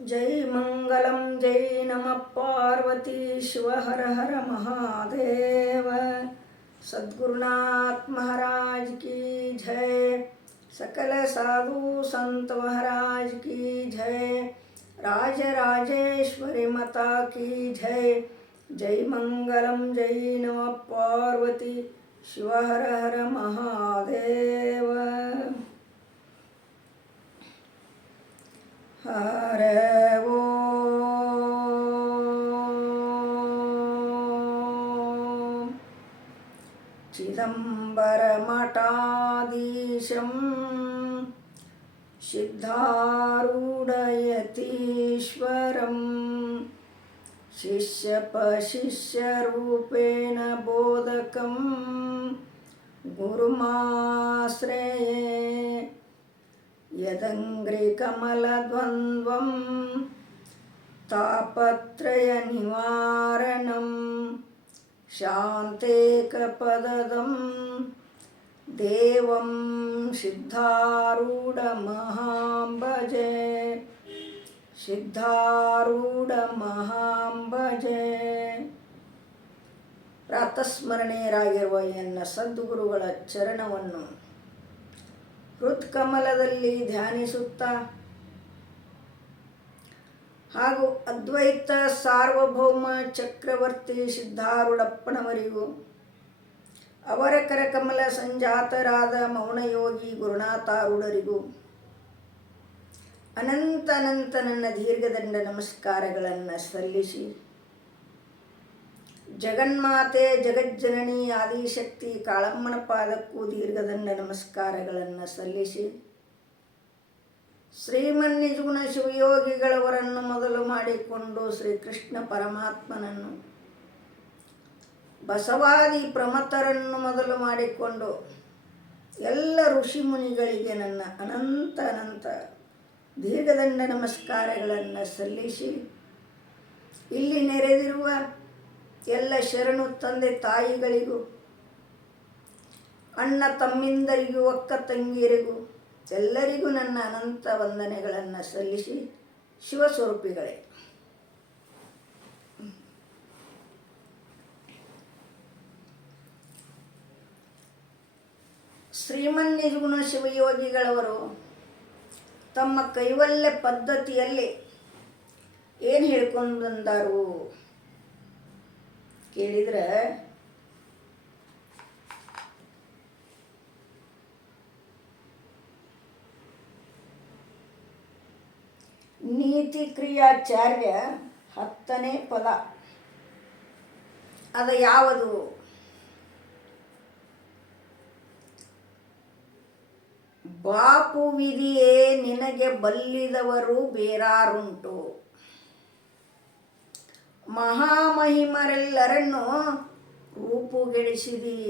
जय मंगलम जय नमः पार्वती शिव हर हर महादेव। सद्गुरुनाथ महाराज की जय। सकल साधु संत महाराज की जय। राज राजेश्वरी माता की जय। जय मंगलम जय नमः पार्वती शिव हर हर महादेव। हरे ओम। चिदंबरमठाधीशं सिद्धारूढयतीश्वरं शिष्यपशिष्यरूपेण बोधकं गुरुमाश्रये। यदङ्घ्रिकमलद्वन्द्वं तापत्रयनिवारणं शान्तेकपदं देवं सिद्धारूढमहां भजे। ಸಿದ್ಧಾರೂಢಮಹಾಂ ಭಜೆ. ಪ್ರಾತಸ್ಮರಣೀಯರಾಗಿರುವ ಎನ್ನ ಸದ್ಗುರುಗಳ ಚರಣವನ್ನು ಹೃತ್ಕಮಲದಲ್ಲಿ ಧ್ಯಾನಿಸುತ್ತಾ ಹಾಗೂ ಅದ್ವೈತ ಸಾರ್ವಭೌಮ ಚಕ್ರವರ್ತಿ ಸಿದ್ಧಾರೂಢಪ್ಪನವರಿಗೂ ಅವರ ಕರಕಮಲ ಸಂಜಾತರಾದ ಮೌನಯೋಗಿ ಗುರುನಾಥಾರೂಢರಿಗೂ ಅನಂತ ನನ್ನ ದೀರ್ಘದಂಡ ನಮಸ್ಕಾರಗಳನ್ನು ಸಲ್ಲಿಸಿ, ಜಗನ್ಮಾತೆ ಜಗಜ್ಜನನಿ ಆದಿಶಕ್ತಿ ಕಾಳಮ್ಮನ ಪಾದಕ್ಕೂ ದೀರ್ಘದಂಡ ನಮಸ್ಕಾರಗಳನ್ನು ಸಲ್ಲಿಸಿ, ಶ್ರೀಮನ್ನಿಜುಗುಣ ಶಿವಯೋಗಿಗಳವರನ್ನು ಮೊದಲು ಮಾಡಿಕೊಂಡು ಶ್ರೀಕೃಷ್ಣ ಪರಮಾತ್ಮನನ್ನು, ಬಸವಾದಿ ಪ್ರಮತರನ್ನು ಮೊದಲು ಮಾಡಿಕೊಂಡು ಎಲ್ಲ ಋಷಿ ಮುನಿಗಳಿಗೆ ನನ್ನ ಅನಂತ ದೀರ್ಘದಂಡ ನಮಸ್ಕಾರಗಳನ್ನು ಸಲ್ಲಿಸಿ, ಇಲ್ಲಿ ನೆರೆದಿರುವ ಎಲ್ಲ ಶರಣು ತಂದೆ ತಾಯಿಗಳಿಗೂ, ಅಣ್ಣ ತಮ್ಮಿಂದರಿಗೂ, ಅಕ್ಕ ತಂಗಿಯರಿಗೂ ಎಲ್ಲರಿಗೂ ನನ್ನ ಅನಂತ ವಂದನೆಗಳನ್ನು ಸಲ್ಲಿಸಿ, ಶಿವಸ್ವರೂಪಿಗಳೇ, ಶ್ರೀಮನ್ನಿಜುಗುಣ ಶಿವಯೋಗಿಗಳವರು ತಮ್ಮ ಕೈವಲ್ಯ ಪದ್ಧತಿಯಲ್ಲಿ ಏನು ಹೇಳ್ಕೊಂಡು ಬಂದಾರು ಕೇಳಿದ್ರೆ, ನೀತಿ ಕ್ರಿಯಾಚಾರ್ಯ 10ನೇ ಪದ ಅದು ಯಾವುದು? ಬಾಪು ವಿಧಿಯೇ ನಿನಗೆ ಬಲ್ಲಿದವರು ಬೇರಾರುಂಟು. ಮಹಾಮಹಿಮರೆಲ್ಲರನ್ನು ರೂಪುಗೆಡಿಸಿದಿ.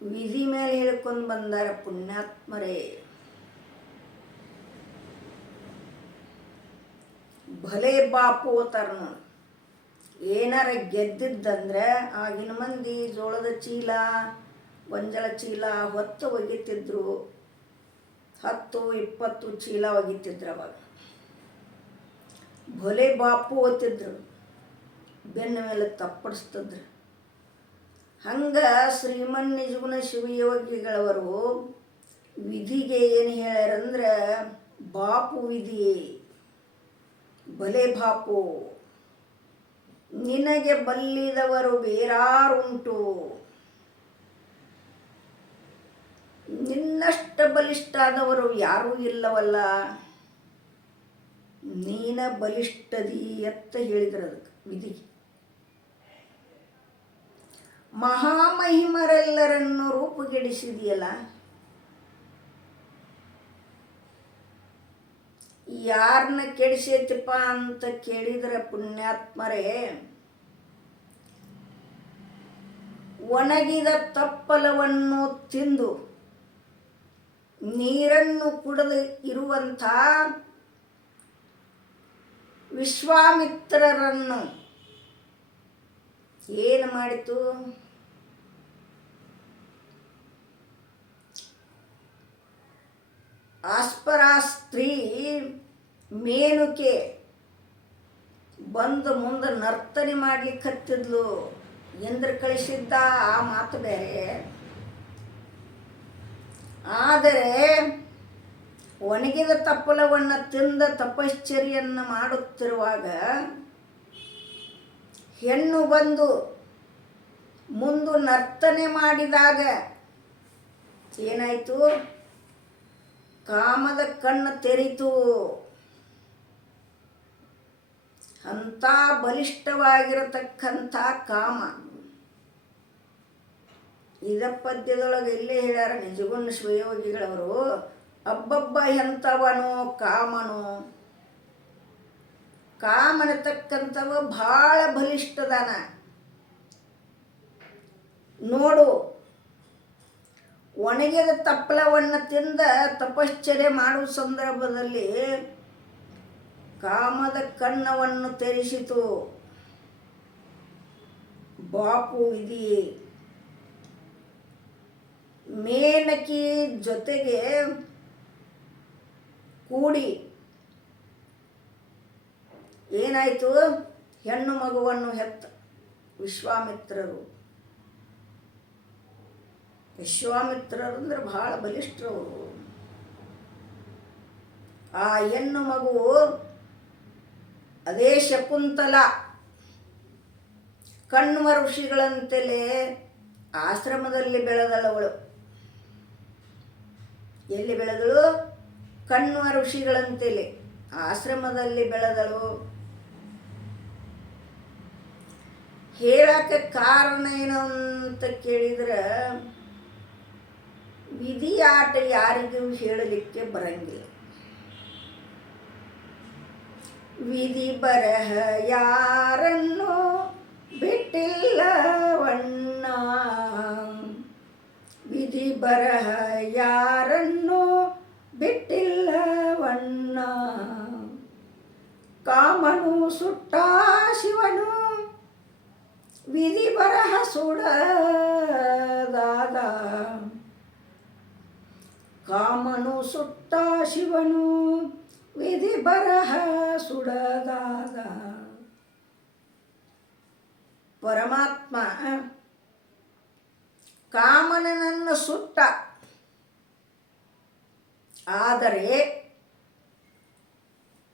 ವಿಧಿ ಮೇಲೆ ಹೇಳ್ಕೊಂಡು ಬಂದಾರ ಪುಣ್ಯಾತ್ಮರೇ. ಭಲೆ ಬಾಪು ತರ್ನು ಏನಾರ ಗೆದ್ದಿದ್ದಂದ್ರೆ ಆಗಿನ ಮಂದಿ ಜೋಳದ ಚೀಲ, ಗೊಂಜಾಳ ಚೀಲ ಹೊತ್ತು ಒಗಿತಿದ್ರು. 10-20 ಚೀಲ ಒಗಿತಿದ್ರು. ಅವಾಗ ಭಲೆ ಬಾಪು ಓದ್ತಿದ್ರು, ಬೆನ್ನ ಮೇಲೆ ತಪ್ಪಡಿಸ್ತಿದ್ರು. ಹಂಗೆ ಶ್ರೀಮನ್ನಿಜುಗುಣ ಶಿವಯೋಗಿಗಳವರು ವಿಧಿಗೆ ಏನು ಹೇಳ್ಯಾರಂದ್ರೆ, ಬಾಪು ವಿಧಿ, ಭಲೆ ಬಾಪು, ನಿನಗೆ ಬಲ್ಲಿದವರು ಬೇರಾರುಂಟು. ನಿನ್ನಷ್ಟ ಬಲಿಷ್ಠಾದವರು ಯಾರೂ ಇಲ್ಲವಲ್ಲ, ನೀನ ಬಲಿಷ್ಠದಿ ಎತ್ತ ಹೇಳಿದ್ರು. ಅದಕ್ಕೆ ವಿಧಿ ಮಹಾಮಹಿಮರೆಲ್ಲರನ್ನು ರೂಪುಗೆಡಿಸಿದೆಯಲ್ಲ, ಯಾರನ್ನ ಕೆಡಿಸೈತಿಪ್ಪ ಅಂತ ಕೇಳಿದ್ರೆ ಪುಣ್ಯಾತ್ಮರೇ, ಒಣಗಿದ ತಪ್ಪಲವನ್ನು ತಿಂದು ನೀರನ್ನು ಕುಡಿದು ಇರುವಂಥ ವಿಶ್ವಾಮಿತ್ರರನ್ನು ಏನು ಮಾಡಿತು? ಆಸ್ಪರಾ ಸ್ತ್ರೀ ಮೇನುಕೆ ಬಂದು ಮುಂದೆ ನರ್ತನೆ ಮಾಡ್ಲಿಕ್ಕೆ ಹತ್ತಿದ್ಲು. ಇಂದ್ರ ಕಳಿಸಿದ್ದ, ಆ ಮಾತು ಬೇರೆ. ಆದರೆ ಒಣಗಿದ ತಪ್ಪಲವನ್ನು ತಿಂದ ತಪಶ್ಚರ್ಯನ್ನು ಮಾಡುತ್ತಿರುವಾಗ ಹೆಣ್ಣು ಬಂದು ಮುಂದೆ ನರ್ತನೆ ಮಾಡಿದಾಗ ಏನಾಯಿತು? ಕಾಮದ ಕಣ್ಣು ತೆರೀತು. ಅಂಥ ಬಲಿಷ್ಠವಾಗಿರತಕ್ಕಂಥ ಕಾಮ. ಇದ ಪದ್ಯದೊಳಗೆ ಇಲ್ಲೇ ಹೇಳ್ಯಾರ ನಿಜಗುಣ ಶಿವಯೋಗಿಗಳವರು. ಅಬ್ಬಬ್ಬ ಎಂಥವನು ಕಾಮನು. ಕಾಮನತಕ್ಕಂಥವ ಭಾಳ ಬಲಿಷ್ಠದಾನ. ನೋಡು, ಒಣಗಿದ ತಪ್ಪಲವನ್ನು ತಿಂದ ತಪಶ್ಚರ್ಯ ಮಾಡುವ ಸಂದರ್ಭದಲ್ಲಿ ಕಾಮದ ಕಣ್ಣವನ್ನು ತೆರೆಸಿತು. ಬಾಪು ವಿಧಿ. ಮೇನಕಿ ಜೊತೆಗೆ ಕೂಡಿ ಏನಾಯಿತು? ಹೆಣ್ಣು ಮಗುವನ್ನು ಹೆತ್ತ ವಿಶ್ವಾಮಿತ್ರರು. ವಿಶ್ವಾಮಿತ್ರರು ಅಂದ್ರೆ ಭಾಳ ಬಲಿಷ್ಠರವರು. ಆ ಹೆಣ್ಣು ಮಗು ಅದೇ ಶಕುಂತಲ ಕಣ್ವ ಋಷಿಗಳಂತೆಲೆ ಆಶ್ರಮದಲ್ಲಿ ಬೆಳೆದಳವಳು. ಎಲ್ಲಿ ಬೆಳೆದಳು? ಕಣ್ವ ಋಷಿಗಳಂತೆಲೆ ಆಶ್ರಮದಲ್ಲಿ ಬೆಳೆದಳು. ಹೇಳಕ್ಕೆ ಕಾರಣ ಏನು ಅಂತ ಕೇಳಿದ್ರೆ, ವಿಧಿಯಾಟ ಯಾರಿಗೂ ಹೇಳಲಿಕ್ಕೆ ಬರಂಗಿಲ್ಲ. ವಿಧಿ ಬರಹ ಯಾರನ್ನು ಬಿಟ್ಟಿಲ್ಲವಣ್ಣ, ವಿಧಿ ಬರಹ ಯಾರನ್ನು ಬಿಟ್ಟಿಲ್ಲವಣ್ಣ. ಕಾಮನು ಸುಟ್ಟ ಶಿವನು ವಿಧಿ ಬರಹ ಸುಡದಾದ. ಕಾಮನು ಸುಟ್ಟ ಶಿವನು ವಿಧಿ ಬರಹ ಸುಡದಾದ. ಪರಮಾತ್ಮ ಕಾಮನನ್ನು ಸುಟ್ಟ, ಆದರೆ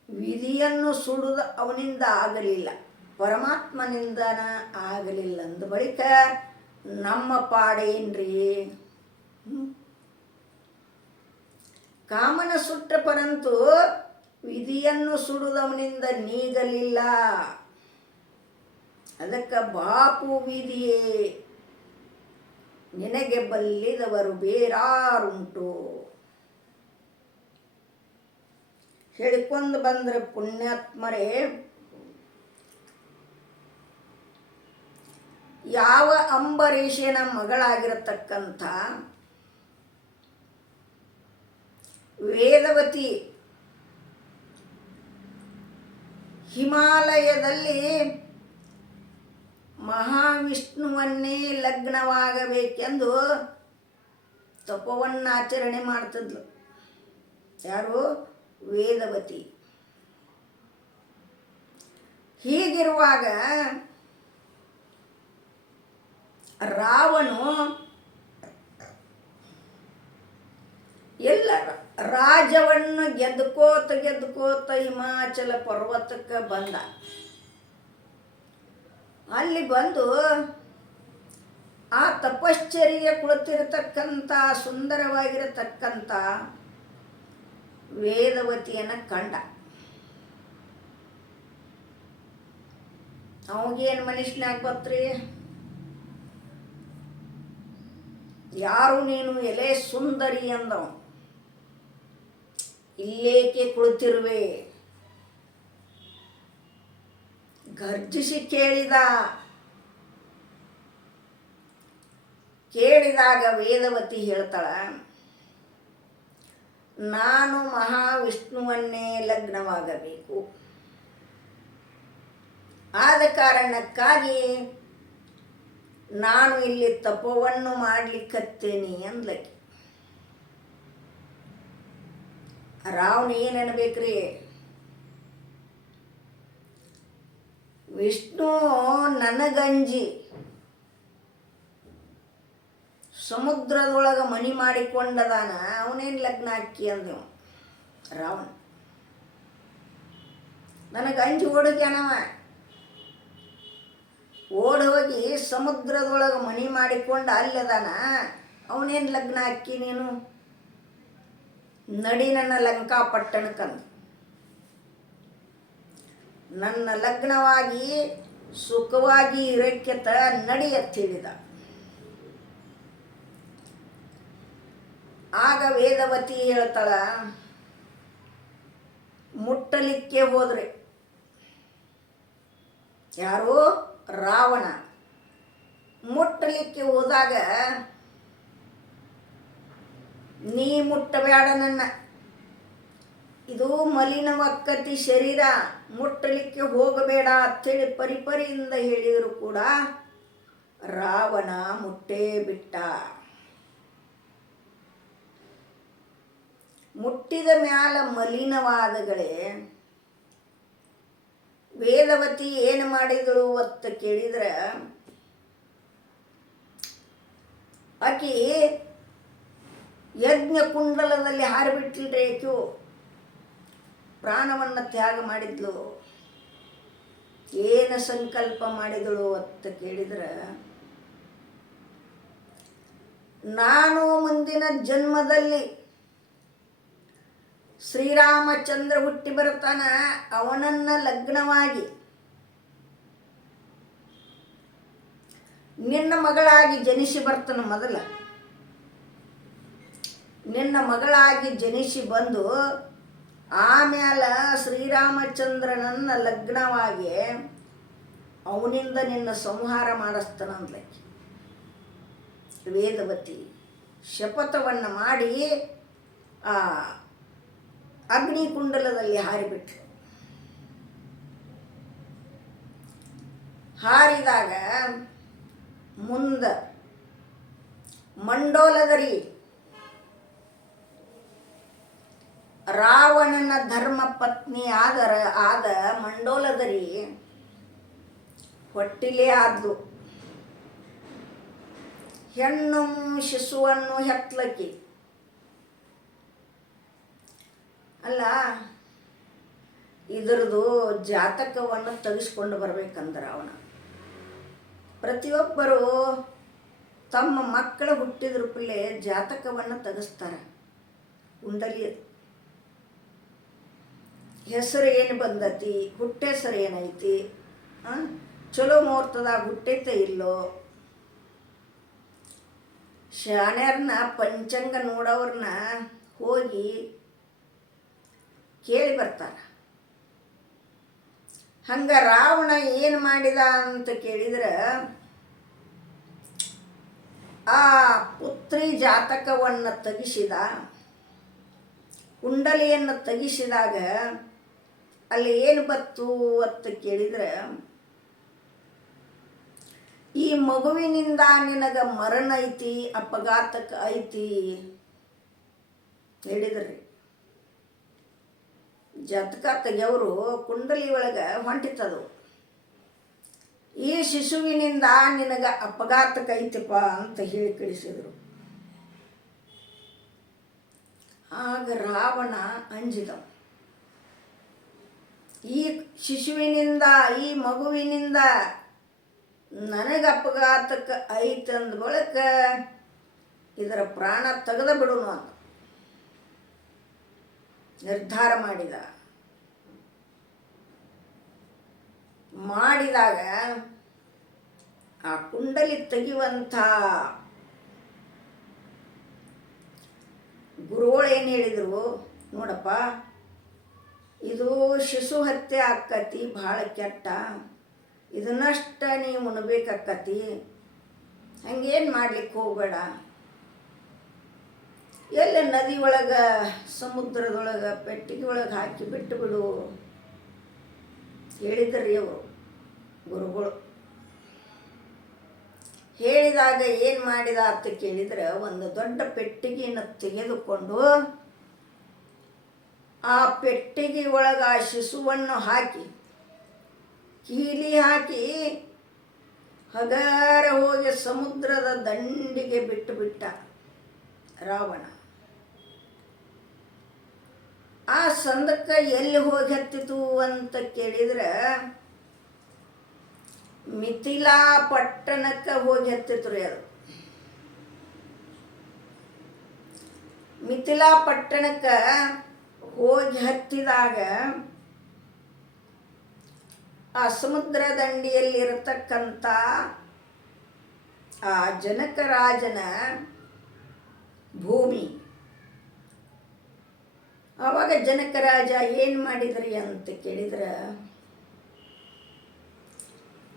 ವಿಧಿಯನ್ನು ಸುಡುವುದು ಅವನಿಂದ ಆಗಲಿಲ್ಲ, ಪರಮಾತ್ಮನಿಂದನ ಆಗಲಿಲ್ಲ. ಅಂದ ಬಳಿಕ ನಮ್ಮ ಪಾಡೇನ್ರಿ? ಕಾಮನ ಸುಟ್ಟ ಪರಂತು ವಿಧಿಯನ್ನು ಸುಡುವುದವನಿಂದ ನೀಗಲಿಲ್ಲ. ಅದಕ್ಕೆ ಬಾಪು ವಿಧಿಯೇ, ನಿನಗೆ ಬಲ್ಲಿದವರು ಬೇರಾರುಂಟು. ಹೇಳಿಕೊಂಡು ಬಂದರೆ ಪುಣ್ಯಾತ್ಮರೇ, ಯಾವ ಅಂಬರೀಷನ ಮಗಳಾಗಿರತಕ್ಕಂಥ ವೇದವತಿ ಹಿಮಾಲಯದಲ್ಲಿ ಮಹಾವಿಷ್ಣುವನ್ನೇ ಲಗ್ನವಾಗಬೇಕೆಂದು ತಪವನ್ನಾಚರಣೆ ಮಾಡ್ತಿದ್ಲು. ಯಾರು? ವೇದವತಿ. ಹೀಗಿರುವಾಗ ರಾವಣು ಎಲ್ಲ ರಾಜವನ್ನು ಗೆದ್ಕೋತ ಹಿಮಾಚಲ ಪರ್ವತಕ್ಕೆ ಬಂದ. ಅಲ್ಲಿ ಬಂದು ಆ ತಪಶ್ಚರ್ಯ ಕುಳಿತಿರತಕ್ಕಂಥ ಸುಂದರವಾಗಿರತಕ್ಕಂಥ ವೇದವತಿಯನ್ನು ಕಂಡ. ಅವಾಗೇನು ಮನುಷ್ಯನಾಗ ಬತ್ರಿ? ಯಾರು ನೀನು ಎಲೆ ಸುಂದರಿ ಅಂದವ. ಇಲ್ಲೇಕೆ ಕುಳಿತಿರುವೆ? ಗರ್ಜಿಸಿ ಕೇಳಿದಾಗ ವೇದವತಿ ಹೇಳ್ತಾಳ, ನಾನು ಮಹಾವಿಷ್ಣುವನ್ನೇ ಲಗ್ನವಾಗಬೇಕು. ಆದ ಕಾರಣಕ್ಕಾಗಿ ನಾನು ಇಲ್ಲಿ ತಪವನ್ನು ಮಾಡ್ಲಿಕ್ಕತ್ತೇನೆ ಅಂದ್ಲಕ್ಕೆ. ರಾವಣ ಏನು ಅನ್ಬೇಕ್ರಿ? ವಿಷ್ಣು ನನಗಂಜಿ ಸಮುದ್ರದೊಳಗೆ ಮನಿ ಮಾಡಿಕೊಂಡದಾನ, ಅವನೇನು ಲಗ್ನ ಹಾಕಿ ಅಂದೆವು ರಾವಣ. ನನಗೆ ಅಂಜಿ ಓಡೋಕ್ಯಾನವ, ಓಡಿ ಹೋಗಿ ಸಮುದ್ರದೊಳಗೆ ಮನಿ ಮಾಡಿಕೊಂಡು ಅಲ್ಲದಾನ, ಅವನೇನು ಲಗ್ನ ಹಾಕಿ ನೀನು, ನಡಿ ನನ್ನ ಲಂಕಾಪಟ್ಟಣಕ್ಕಂದು. ನನ್ನ ಲಗ್ನವಾಗಿ ಸುಖವಾಗಿ ಇರಕ್ಕೆತ ನಡಿ ಅಂತ ಹೇಳಿದ. ಆಗ ವೇದವತಿ ಹೇಳ್ತಾಳ, ಮುಟ್ಟಲಿಕ್ಕೆ ಹೋದ್ರೆ ಯಾರು ರಾವಣ ಮುಟ್ಟಲಿಕ್ಕೆ ಹೋದಾಗ, ನೀ ಮುಟ್ಟಬೇಡ ನನ್ನ, ಇದು ಮಲಿನವಕ್ಕತಿ ಶರೀರ, ಮುಟ್ಟಲಿಕ್ಕೆ ಹೋಗಬೇಡ ಅಂತೇಳಿ ಪರಿಪರಿಯಿಂದ ಹೇಳಿದರು ಕೂಡ ರಾವಣ ಮುಟ್ಟೇ ಬಿಟ್ಟ. ಮುಟ್ಟಿದ ಮ್ಯಾಲ ಮಲಿನವಾದಗಳೇ ವೇದವತಿ ಏನು ಮಾಡಿದಳು ಅಂತ ಕೇಳಿದ್ರೆ, ಆಕಿ ಯಜ್ಞ ಕುಂಡಲದಲ್ಲಿ ಹಾರಿಬಿಟ್ಲ್ರಿ, ಆಕೆ ಪ್ರಾಣವನ್ನು ತ್ಯಾಗ ಮಾಡಿದ್ಲು. ಏನು ಸಂಕಲ್ಪ ಮಾಡಿದಳು ಅಂತ ಕೇಳಿದ್ರೆ, ನಾನು ಮುಂದಿನ ಜನ್ಮದಲ್ಲಿ ಶ್ರೀರಾಮಚಂದ್ರ ಹುಟ್ಟಿ ಬರ್ತಾನ, ಅವನನ್ನ ಲಗ್ನವಾಗಿ ನಿನ್ನ ಮಗಳಾಗಿ ಜನಿಸಿ ಬರ್ತಾನ. ಮೊದಲ ನಿನ್ನ ಮಗಳಾಗಿ ಜನಿಸಿ ಬಂದು ಆಮೇಲೆ ಶ್ರೀರಾಮಚಂದ್ರನನ್ನ ಲಗ್ನವಾಗಿ ಅವನಿಂದ ನಿನ್ನ ಸಂಹಾರ ಮಾಡಿಸ್ತಾನಂದ್ಲೆ. ವೇದವತಿ ಶಪಥವನ್ನು ಮಾಡಿ ಆ ಅಗ್ನಿಕುಂಡಲದಲ್ಲಿ ಹಾರಿಬಿಟ್ರು. ಹಾರಿದಾಗ ಮುಂದ ಮಂಡೋಲದರಿ ರಾವಣನ ಧರ್ಮ ಪತ್ನಿ ಆದ ಮಂಡೋಲದರಿ ಹೊಟ್ಟಿಲೇ ಆದ್ಲು. ಹೆಣ್ಣು ಶಿಶುವನ್ನು ಹೆತ್ಲಕ್ಕಿ ಅಲ್ಲ, ಇದರದು ಜಾತಕವನ್ನು ತೆಗೆಸ್ಕೊಂಡು ಬರ್ಬೇಕಂದ್ರೆ ಅವನ ಪ್ರತಿಯೊಬ್ಬರು ತಮ್ಮ ಮಕ್ಕಳು ಹುಟ್ಟಿದ್ರ ಪಿಳ್ಳೆ ಜಾತಕವನ್ನು ತೆಗೆಸ್ತಾರೆ. ಕುಂಡಲಿ ಹೆಸರು ಏನು ಬಂದತಿ, ಹುಟ್ಟೆಸರು ಏನೈತಿ, ಚಲೋ ಮುಹೂರ್ತದಾಗ ಹುಟ್ಟೈತೆ ಇಲ್ಲೋ, ಶಾನ್ಯಾರನ್ನ ಪಂಚಾಂಗ ನೋಡೋವ್ರನ್ನ ಹೋಗಿ ಕೇಳಿ ಬರ್ತಾರೆ. ಹಂಗ ರಾವಣ ಏನು ಮಾಡಿದ ಅಂತ ಕೇಳಿದ್ರೆ, ಆ ಪುತ್ರಿ ಜಾತಕವನ್ನು ತೆಗಿಸಿದ, ಕುಂಡಲಿಯನ್ನು ತೆಗಿಸಿದಾಗ ಅಲ್ಲಿ ಏನು ಬತ್ತು ಅಂತ ಕೇಳಿದ್ರೆ, ಈ ಮಗುವಿನಿಂದ ನಿನಗೆ ಮರಣ ಐತಿ, ಅಪಘಾತಕ್ಕೆ ಐತಿ ಹೇಳಿದ್ರಿ. ಜಾತಕ ತೆಗೆಯವರು ಕುಂಡಲಿ ಒಳಗೆ ಹೊಂಟಿತದು, ಈ ಶಿಶುವಿನಿಂದ ನಿನಗೆ ಅಪಘಾತಕ್ಕೆ ಐತಿಪ್ಪ ಅಂತ ಹೇಳಿ ಕಳಿಸಿದರು. ಆಗ ರಾವಣ ಅಂಜಿದ, ಈ ಶಿಶುವಿನಿಂದ ಈ ಮಗುವಿನಿಂದ ನನಗೆ ಅಪಘಾತಕ್ಕೆ ಐತಂದ ಬಳಿಕ ಇದರ ಪ್ರಾಣ ತೆಗೆದ ಬಿಡುನು ಅಂತ ನಿರ್ಧಾರ ಮಾಡಿದಾಗ ಆ ಕುಂಡಲಿ ತೆಗೆಯುವಂಥ ಗುರುಗಳು ಏನು ಹೇಳಿದರು, ನೋಡಪ್ಪ ಇದು ಶಿಶು ಹತ್ಯೆ ಆಕ್ಕತಿ, ಭಾಳ ಕೆಟ್ಟ, ಇದನ್ನಷ್ಟ ನೀವು ಉಣ್ಬೇಕಾಕ್ಕತಿ, ಹಂಗೇನು ಮಾಡ್ಲಿಕ್ಕೆ ಹೋಗಬೇಡ, ಎಲ್ಲ ನದಿ ಒಳಗೆ ಸಮುದ್ರದೊಳಗೆ ಪೆಟ್ಟಿಗೆ ಒಳಗೆ ಹಾಕಿ ಬಿಟ್ಟು ಬಿಡು ಹೇಳಿದ್ರಿ ಅವರು ಗುರುಗಳು. ಹೇಳಿದಾಗ ಏನು ಮಾಡಿದ ಅಂತ ಕೇಳಿದ್ರೆ, ಒಂದು ದೊಡ್ಡ ಪೆಟ್ಟಿಗೆಯನ್ನು ತೆಗೆದುಕೊಂಡು ಆ ಪೆಟ್ಟಿಗೆ ಒಳಗೆ ಆ ಶಿಶುವನ್ನು ಹಾಕಿ ಕೀಲಿ ಹಾಕಿ ಹಗರ ಹೋಗಿ ಸಮುದ್ರದ ದಂಡಿಗೆ ಬಿಟ್ಟು ಬಿಟ್ಟ ರಾವಣ. ಆ ಸಂದಕ್ಕೆ ಎಲ್ಲಿ ಹೋಗಿ ಹತ್ತಿತು ಅಂತ ಕೇಳಿದ್ರೆ ಮಿಥಿಲಾ ಪಟ್ಟಣಕ್ಕೆ ಹೋಗಿ ಹತ್ತಿತು ರೀ. ಅದು ಮಿಥಿಲಾ ಪಟ್ಟಣಕ್ಕೆ ಹೋಗಿ ಹತ್ತಿದಾಗ ಆ ಸಮುದ್ರ ದಂಡಿಯಲ್ಲಿರತಕ್ಕಂಥ ಆ ಜನಕರಾಜನ ಭೂಮಿ. ಆವಾಗ ಜನಕರಾಜ ಏನು ಮಾಡಿದ್ರಿ ಅಂತ ಕೇಳಿದ್ರೆ,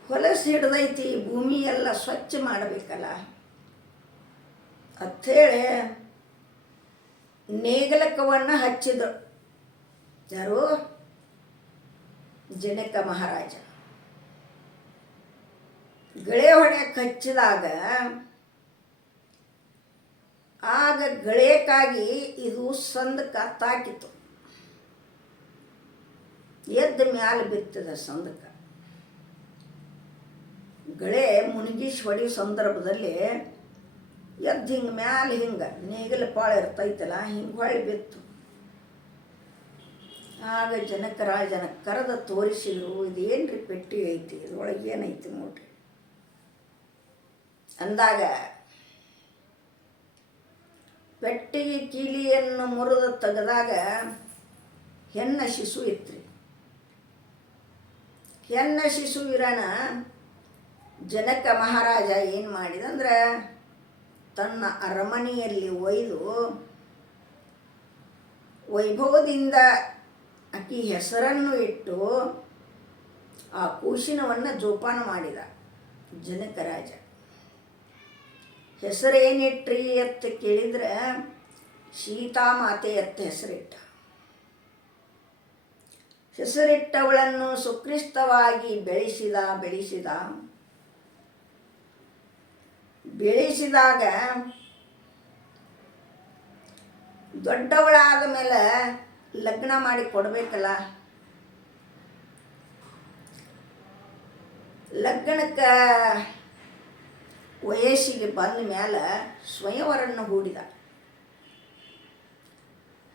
ಹೊಲಸು ಹಿಡ್ದೈತಿ, ಭೂಮಿ ಎಲ್ಲ ಸ್ವಚ್ಛ ಮಾಡಬೇಕಲ್ಲ ಅಂಥೇಳಿ ನೇಗಲಕವನ್ನು ಹಚ್ಚಿದ್ರು. ಯಾರು? ಜನಕ ಮಹಾರಾಜ. ಗಳೆ ಹೊಡೆಯಕ್ಕೆ ಹಚ್ಚಿದಾಗ ಆಗ ಗಳೆಯಕ್ಕಾಗಿ ಇದು ಸಂದಕ ತಾಕಿತು. ಎದ್ದ ಮ್ಯಾಲ ಬಿತ್ತದ ಸಂದಕ. ಗಳೆ ಮುನುಗಿಸಿ ಹೊಡೆಯೋ ಸಂದರ್ಭದಲ್ಲಿ ಎದ್ದು ಹಿಂಗೆ ಮ್ಯಾಲ ಹಿಂಗೆ ನೇಗಿಲ ಪಾಳು ಇರ್ತೈತಲ್ಲ, ಹಿಂಗೆ ಹೊಳ್ಳಿ ಬಿತ್ತು. ಆಗ ಜನಕರಾಜನ ಕರೆದ ತೋರಿಸಿದ್ರು, ಇದೇನ್ರಿ ಪೆಟ್ಟಿ ಐತಿ, ಇದ್ರೊಳಗೆ ಏನೈತಿ ನೋಡ್ರಿ ಅಂದಾಗ ಪೆಟ್ಟಿಗೆ ಕೀಲಿಯನ್ನು ಮುರಿದು ತೆಗೆದಾಗ ಹೆಣ್ಣ ಶಿಶು ಇತ್ರಿ. ಹೆಣ್ಣ ಶಿಶು ಇರೋಣ ಜನಕ ಮಹಾರಾಜ ಏನು ಮಾಡಿದಂದ್ರೆ ತನ್ನ ಅರಮನೆಯಲ್ಲಿ ಒಯ್ದು ವೈಭವದಿಂದ ಆಕಿ ಹೆಸರನ್ನು ಇಟ್ಟು ಆ ಕೂಶಿನವನ್ನು ಜೋಪಾನ ಮಾಡಿದ ಜನಕರಾಜ. ಹೆಸರೇನಿಟ್ರಿ ಅಂತ ಕೇಳಿದ್ರೆ ಸೀತಾಮಾತೆ ಅಂತ ಹೆಸರಿಟ್ಟ. ಹೆಸರಿಟ್ಟವಳನ್ನು ಸುಕ್ರಿಸ್ತವಾಗಿ ಬೆಳೆಸಿದಾಗ ದೊಡ್ಡವಳಾದ ಮೇಲೆ ಲಗ್ನ ಮಾಡಿ ಕೊಡಬೇಕಲ್ಲ. ಲಗ್ನಕ್ಕೆ ವಯಸ್ಸಿಗೆ ಬಂದ ಮೇಲೆ ಸ್ವಯಂವರನ್ನು ಹೂಡಿದ.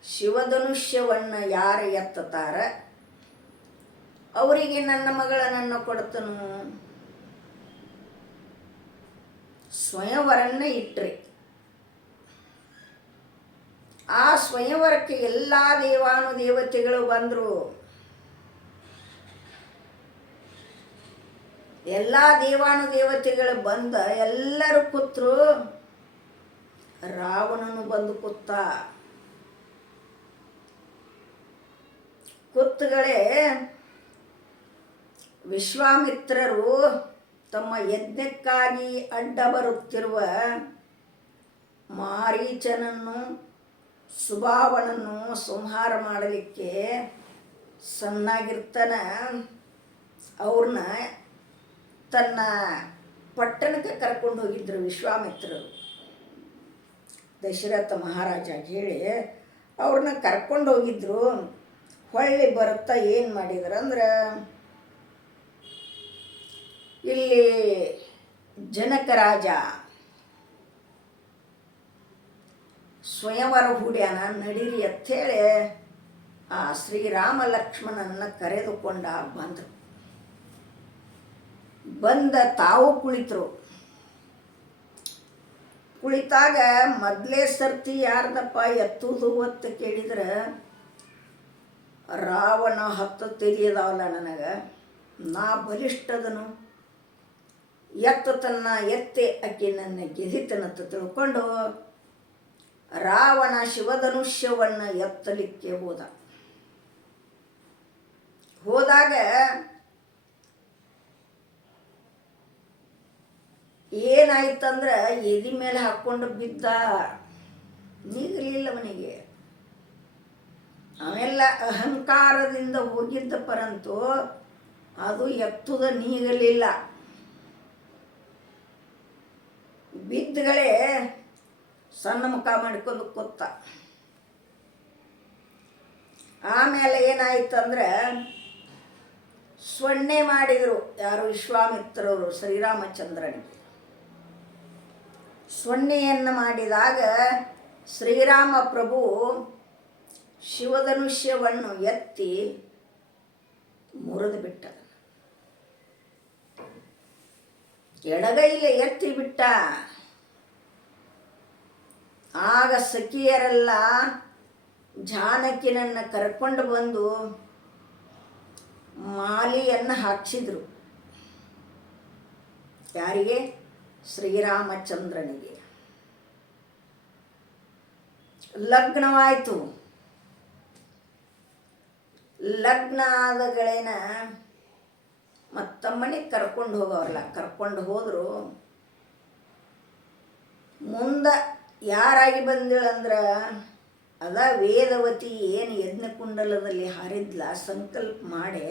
ಶಿವಧನುಷ್ಯವನ್ನು ಯಾರು ಎತ್ತತಾರ ಅವರಿಗೆ ನನ್ನ ಮಗಳನನ್ನು ಕೊಡ್ತನು. ಸ್ವಯಂವರನ್ನ ಇಟ್ರಿ. ಆ ಸ್ವಯಂವರಕ್ಕೆ ಎಲ್ಲ ದೇವಾನುದೇವತೆಗಳು ಬಂದರು. ಎಲ್ಲ ದೇವಾನುದೇವತೆಗಳು ಬಂದ ಎಲ್ಲರೂ ಕೂತ್ರು. ರಾವಣನು ಬಂದು ಕೂತಗಳೇ ವಿಶ್ವಾಮಿತ್ರರು ತಮ್ಮ ಯಜ್ಞಕ್ಕಾಗಿ ಅಡ್ಡ ಬರುತ್ತಿರುವ ಮಾರೀಚನನ್ನು ಸುಬಾವನನ್ನು ಸಂಹಾರ ಮಾಡಲಿಕ್ಕೆ ಸಣ್ಣಾಗಿರ್ತಾನ ಅವ್ರನ್ನ ತನ್ನ ಪಟ್ಟಣಕ್ಕೆ ಕರ್ಕೊಂಡು ಹೋಗಿದ್ರು ವಿಶ್ವಾಮಿತ್ರರು. ದಶರಥ ಮಹಾರಾಜ ಹೇಳಿ ಅವ್ರನ್ನ ಕರ್ಕೊಂಡು ಹೋಗಿದ್ರು. ಹೊಳ್ಳಿ ಬರುತ್ತಾ ಏನು ಮಾಡಿದ್ರಂದ್ರೆ ಇಲ್ಲಿ ಜನಕರಾಜ ಸ್ವಯಂವರ ಹೂಡ್ಯಾನ, ನಡೀರಿ ಅಂಥೇಳಿ ಆ ಶ್ರೀರಾಮ ಲಕ್ಷ್ಮಣನನ್ನು ಕರೆದುಕೊಂಡ ಬಂದರು. ಬಂದ ತಾವು ಕುಳಿತರು. ಕುಳಿತಾಗ ಮೊದಲೇ ಸರ್ತಿ ಯಾರ್ದಪ್ಪ ಎತ್ತುವುದು ಅಂತ ಕೇಳಿದ್ರೆ ರಾವಣ 10 ತಿಳಿಯದಾವಲ್ಲ ನನಗೆ, ನಾ ಬಲಿಷ್ಠದನು, ಎತ್ತಿ ಅಕ್ಕಿ ನನ್ನ ಗೆದಿತನಂತ ತಿಳ್ಕೊಂಡು ರಾವಣ ಶಿವಧನುಷ್ಯವನ್ನು ಎತ್ತಲಿಕ್ಕೆ ಹೋದಾಗ ಏನಾಯ್ತಂದ್ರೆ ಎದಿ ಮೇಲೆ ಹಾಕ್ಕೊಂಡು ಬಿದ್ದ. ನೀಗಲಿಲ್ಲ ಅವನಿಗೆ. ಅವೆಲ್ಲ ಅಹಂಕಾರದಿಂದ ಹೋಗಿದ್ದ ಪರಂತು ಅದು ಎತ್ತುದ ನೀಗಲಿಲ್ಲ. ಬಿದ್ದಗಳೇ ಸಣ್ಣ ಮುಖ ಮಾಡಿಕೊಂಡು ಕೂತ. ಆಮೇಲೆ ಏನಾಯ್ತಂದ್ರೆ ಸೊನ್ನೆ ಮಾಡಿದರು. ಯಾರು? ವಿಶ್ವಾಮಿತ್ರರು ಶ್ರೀರಾಮಚಂದ್ರನಿಗೆ ಸೊನ್ನೆಯನ್ನು ಮಾಡಿದಾಗ ಶ್ರೀರಾಮ ಪ್ರಭು ಶಿವಧನುಷ್ಯವನ್ನು ಎತ್ತಿ ಮುರಿದು ಬಿಟ್ಟ. ಎಡಗೈಲೆ ಎತ್ತಿ ಬಿಟ್ಟ. ಆಗ ಸಖಿಯರೆಲ್ಲ ಜಾನಕಿನನ್ನು ಕರ್ಕೊಂಡು ಬಂದು ಮಾಲೆಯನ್ನು ಹಾಕಿಸಿದ್ರು. ಯಾರಿಗೆ? ಶ್ರೀರಾಮಚಂದ್ರನಿಗೆ. ಲಗ್ನವಾಯಿತು. ಲಗ್ನ ಆದಗಳೇನ ಮತ್ತಮ್ಮನಿಗೆ ಕರ್ಕೊಂಡು ಹೋಗೋರಲ್ಲ, ಕರ್ಕೊಂಡು ಹೋದರು. ಮುಂದೆ ಯಾರಾಗಿ ಬಂದಿಳಂದ್ರೆ ಅದ ವೇದವತಿ ಏನು ಯಜ್ಞಕುಂಡಲದಲ್ಲಿ ಹಾರಿದ್ಲ, ಸಂಕಲ್ಪ ಮಾಡಿ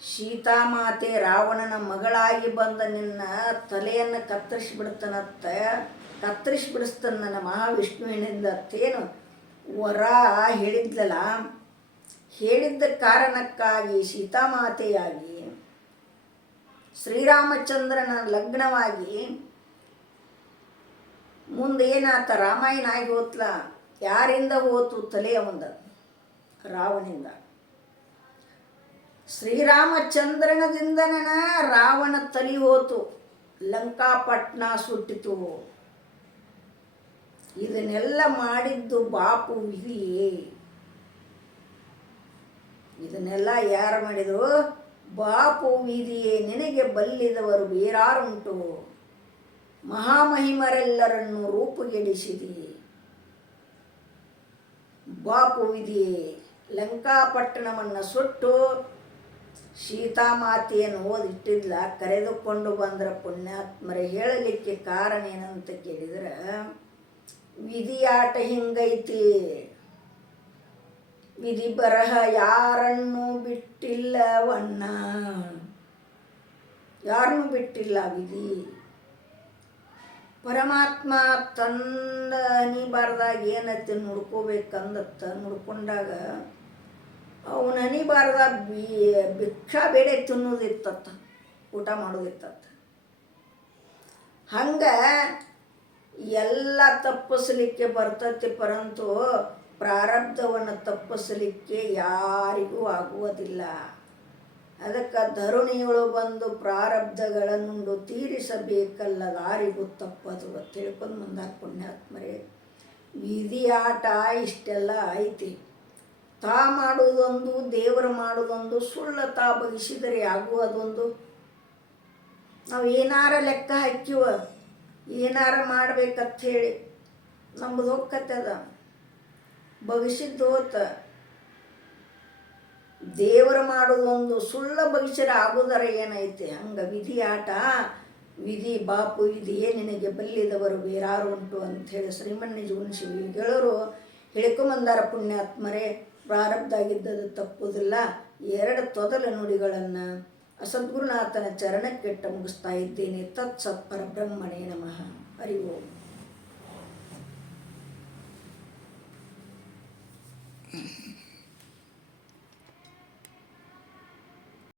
ಸೀತಾಮಾತೆ ರಾವಣನ ಮಗಳಾಗಿ ಬಂದ ನಿನ್ನ ತಲೆಯನ್ನು ಕತ್ತರಿಸಿಬಿಡಿಸ್ತಾನ ನನ್ನ ಮಹಾವಿಷ್ಣುವಿನಿಂದ ಅಂತೇನು ವರ ಹೇಳಿದ್ಲಲ್ಲ. ಹೇಳಿದ್ದ ಕಾರಣಕ್ಕಾಗಿ ಸೀತಾಮಾತೆಯಾಗಿ ಶ್ರೀರಾಮಚಂದ್ರನ ಲಗ್ನವಾಗಿ ಮುಂದೇನಾತ ರಾಮಾಯಣ ಆಗಿ ಹೋತ್ಲ. ಯಾರಿಂದ ಹೋತು? ತಲೆ ಅವಂದ, ರಾವಣಿಂದ. ಶ್ರೀರಾಮಚಂದ್ರನದಿಂದನ ರಾವಣ ತಲೆ ಹೋತು, ಲಂಕಾಪಟ್ಟಣ ಸುಟ್ಟಿತು. ಇದನ್ನೆಲ್ಲ ಮಾಡಿದ್ದು ಬಾಪು ವಿಧಿಯೇ. ಇದನ್ನೆಲ್ಲ ಯಾರು ಮಾಡಿದರು? ಬಾಪು ವಿಧಿಯೇ. ನಿನಗೆ ಬಲ್ಲಿದವರು ಬೇರಾರುಂಟು, ಮಹಾಮಹಿಮರೆಲ್ಲರನ್ನು ರೂಪುಗೆಡಿಸಿದಿ. ಬಾಪು ವಿಧಿಯೇ ಲಂಕಾಪಟ್ಟಣವನ್ನು ಸುಟ್ಟು ಸೀತಾಮಾತೆಯನ್ನು ಓದಿಟ್ಟಿದ್ಲ. ಕರೆದುಕೊಂಡು ಬಂದ್ರ ಪುಣ್ಯಾತ್ಮರೇ. ಹೇಳಲಿಕ್ಕೆ ಕಾರಣ ಏನಂತ ಕೇಳಿದ್ರೆ, ವಿಧಿಯಾಟ ಹಿಂಗೈತಿ. ವಿಧಿ ಬರಹ ಯಾರನ್ನೂ ಬಿಟ್ಟಿಲ್ಲವಣ್ಣ, ಯಾರನ್ನೂ ಬಿಟ್ಟಿಲ್ಲ ವಿಧಿ. ಪರಮಾತ್ಮ ತಂದ ಹನಿಬಾರ್ದಾಗ ಏನತ್ತೆ ನುಡ್ಕೋಬೇಕಂದತ್ತ ನುಡ್ಕೊಂಡಾಗ ಅವನು ಹನಿಬಾರ್ದಾಗ ಭಿಕ್ಷಾ ಬೇರೆ ತಿನ್ನೋದಿತ್ತತ್ತ, ಊಟ ಮಾಡೋದಿತ್ತತ್ತ. ಹಂಗೆ ಎಲ್ಲ ತಪ್ಪಿಸಲಿಕ್ಕೆ ಬರ್ತತಿ, ಪರಂತು ಪ್ರಾರಬ್ಧವನ್ನು ತಪ್ಪಿಸಲಿಕ್ಕೆ ಯಾರಿಗೂ ಆಗುವುದಿಲ್ಲ. ಅದಕ್ಕೆ ಧರುಣಿಯೊಳು ಬಂದು ಪ್ರಾರಬ್ಧಗಳನ್ನುಂಡು ತೀರಿಸಬೇಕಲ್ಲ, ದಾರಿಗೂ ತಪ್ಪದು ತಿಳ್ಕೊಂಡು ಮುಂದಾರ ಪುಣ್ಯಾತ್ಮರೇ. ವಿಧಿಯಾಟ ಇಷ್ಟೆಲ್ಲ ಐತಿ. ತಾ ಮಾಡುವುದೊಂದು, ದೇವರು ಮಾಡುವುದೊಂದು, ಸುಳ್ಳು ತಾ ಬಯಸಿದರೆ ಆಗುವುದೊಂದು. ನಾವು ಏನಾರ ಲೆಕ್ಕ ಹಾಕಿವ, ಏನಾರ ಮಾಡ್ಬೇಕಂತ ಹೇಳಿ ನಮ್ಮದು ಹೋಗ್ಕತ್ತದ. ಬಗಸಿದ್ದು ಹೋತ. ದೇವರು ಮಾಡೋದೊಂದು, ಸುಳ್ಳು ಬಗಸಿರ ಆಗೋದರ ಏನೈತೆ. ಹಂಗೆ ವಿಧಿ ಆಟ. ವಿಧಿ ಬಾಪು ವಿಧಿಯೇ ನಿನಗೆ ಬಲ್ಲಿದವರು ಬೇರಾರು ಉಂಟು ಅಂಥೇಳಿ ಶ್ರೀಮನ್ನಿಜಗುಣ ಶಿವಿಗಳವರು ಹೇಳ್ಕೊಂಬಂದಾರ ಪುಣ್ಯಾತ್ಮರೇ. ಪ್ರಾರಬ್ಧ ಆಗಿದ್ದದು ತಪ್ಪುವುದಿಲ್ಲ. ಎರಡು ತೊದಲ ನುಡಿಗಳನ್ನು ಅಸದ್ಗುರುನಾಥನ ಚರಣಕ್ಕೆಟ್ಟ ಮುಗಿಸ್ತಾ ಇದ್ದೇನೆ. ತತ್ಸತ್ ಪರಬ್ರಹ್ಮಣೇ ನಮಃ. ಹರಿ ಓಂ.